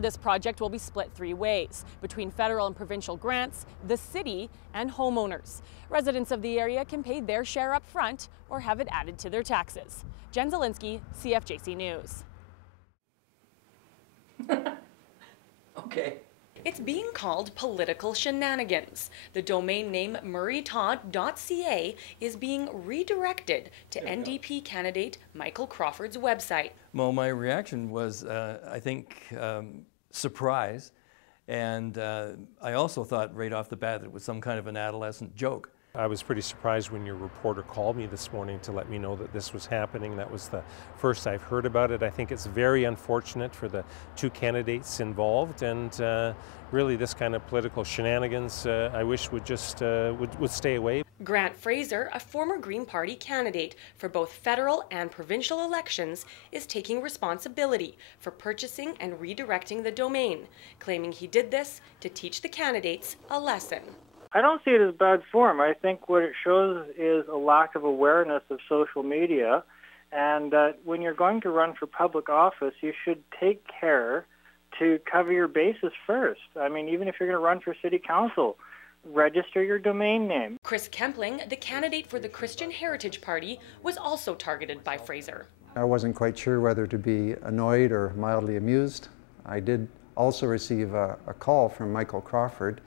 for this project will be split 3 ways, between federal and provincial grants, the city, and homeowners. Residents of the area can pay their share up front or have it added to their taxes. Jen Zielinski, CFJC News. Okay. It's being called political shenanigans. The domain name murraytodd.ca is being redirected to NDP candidate Michael Crawford's website. Well, my reaction was, I think, surprise. And I also thought right off the bat that it was some kind of an adolescent joke. I was pretty surprised when your reporter called me this morning to let me know that this was happening. That was the first I've heard about it. I think it's very unfortunate for the 2 candidates involved, and really this kind of political shenanigans I wish would just would stay away. Grant Fraser, a former Green Party candidate for both federal and provincial elections, is taking responsibility for purchasing and redirecting the domain, claiming he did this to teach the candidates a lesson. I don't see it as bad form. I think what it shows is a lack of awareness of social media, and that when you're going to run for public office, you should take care to cover your bases first. I mean, even if you're going to run for city council, register your domain name. Chris Kempling, the candidate for the Christian Heritage Party, was also targeted by Fraser. I wasn't quite sure whether to be annoyed or mildly amused. I did also receive a call from Michael Crawford,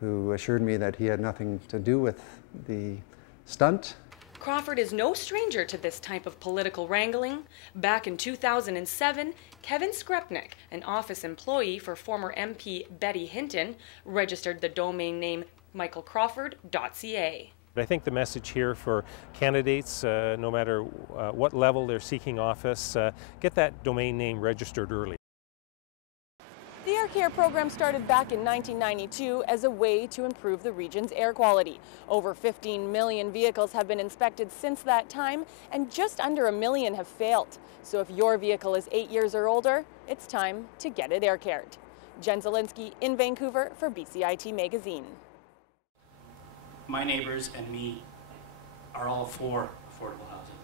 who assured me that he had nothing to do with the stunt. Crawford is no stranger to this type of political wrangling. Back in 2007, Kevin Skrepnik, an office employee for former MP Betty Hinton, registered the domain name michaelcrawford.ca. But I think the message here for candidates, no matter what level they're seeking office, get that domain name registered early. The Air Care program started back in 1992 as a way to improve the region's air quality. Over 15 million vehicles have been inspected since that time, and just under 1 million have failed. So if your vehicle is 8 years or older, it's time to get it air cared. Jen Zielinski in Vancouver for BCIT Magazine. My neighbors and me are all for affordable housing.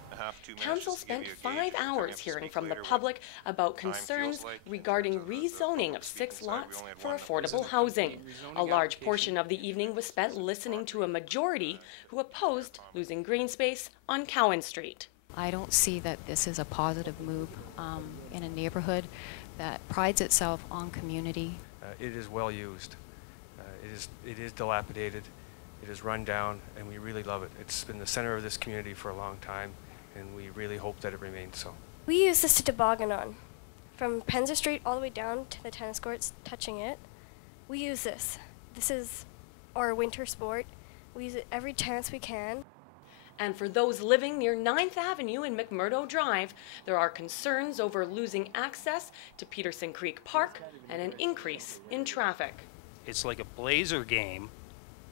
Council spent 5 hours hearing from the public about concerns regarding rezoning of 6 lots for affordable housing. A large portion of the evening was spent listening to a majority who opposed losing green space on Cowan Street. I don't see that this is a positive move in a neighborhood that prides itself on community. It is well used. It is dilapidated. It is run down, and we really love it. It's been the center of this community for a long time, and we really hope that it remains so. We use this to toboggan on. From Penza Street all the way down to the tennis courts, touching it. We use this. This is our winter sport. We use it every chance we can. And for those living near 9th Avenue and McMurdo Drive, there are concerns over losing access to Peterson Creek Park and an increase in traffic. It's like a Blazer game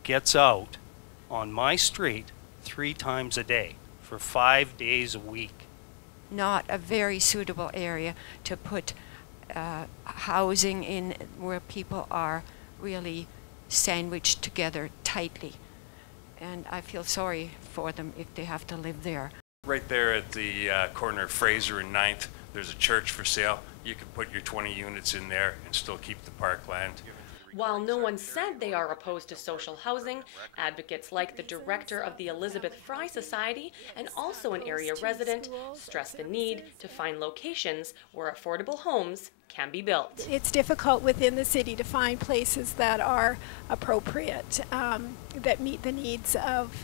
gets out on my street 3 times a day for 5 days a week. Not a very suitable area to put housing in where people are really sandwiched together tightly. And I feel sorry for them if they have to live there. Right there at the corner of Fraser and 9th, there's a church for sale. You can put your 20 units in there and still keep the parkland. While no one said they are opposed to social housing, advocates like the director of the Elizabeth Fry Society and also an area resident stress the need to find locations where affordable homes can be built. It's difficult within the city to find places that are appropriate, that meet the needs of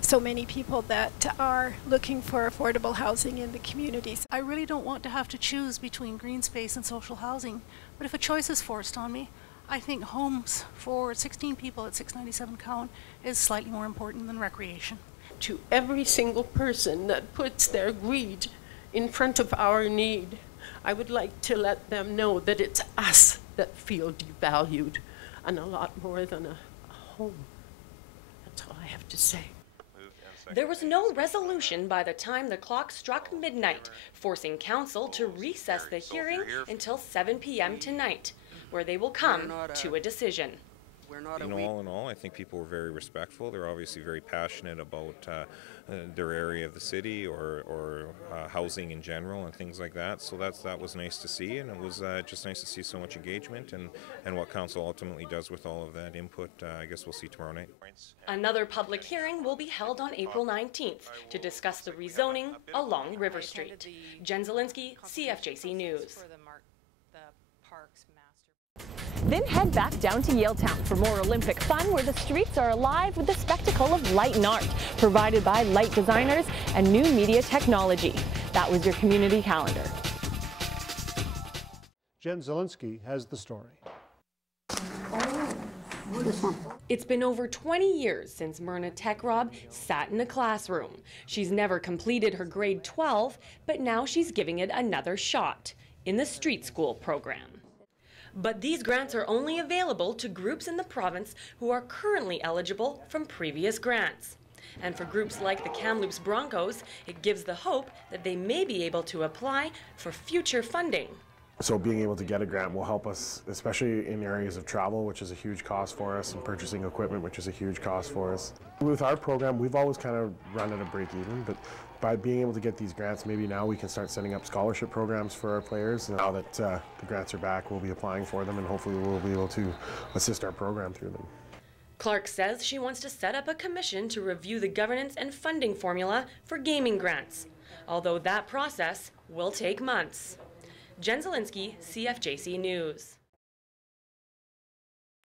so many people that are looking for affordable housing in the communities. I really don't want to have to choose between green space and social housing, but if a choice is forced on me, I think homes for 16 people at 697 Cowan is slightly more important than recreation. To every single person that puts their greed in front of our need, I would like to let them know that it's us that feel devalued, and a lot more than a home. That's all I have to say. There was no resolution by the time the clock struck midnight, forcing council to recess the hearing until 7 p.m. tonight, where they will come to a decision. All in all, I think people were very respectful. They're obviously very passionate about their area of the city or housing in general and things like that. So that was nice to see, and it was just nice to see so much engagement and what council ultimately does with all of that input. I guess we'll see tomorrow night. Another public hearing will be held on April 19th to discuss the rezoning along River Street. Jen Zielinski, CFJC News. Then head back down to Yaletown for more Olympic fun, where the streets are alive with the spectacle of light and art provided by light designers and new media technology. That was your community calendar. Jen Zielinski has the story. It's been over 20 years since Myrna Tekrob sat in a classroom. She's never completed her grade 12, but now she's giving it another shot in the Street School program. But these grants are only available to groups in the province who are currently eligible from previous grants. And for groups like the Kamloops Broncos, it gives the hope that they may be able to apply for future funding. So being able to get a grant will help us, especially in areas of travel, which is a huge cost for us, and purchasing equipment, which is a huge cost for us. With our program, we've always kind of run at a break even, but by being able to get these grants, maybe now we can start setting up scholarship programs for our players. And now that the grants are back, we'll be applying for them, and hopefully we'll be able to assist our program through them. Clark says she wants to set up a commission to review the governance and funding formula for gaming grants, although that process will take months. Jen Zielinski, CFJC News.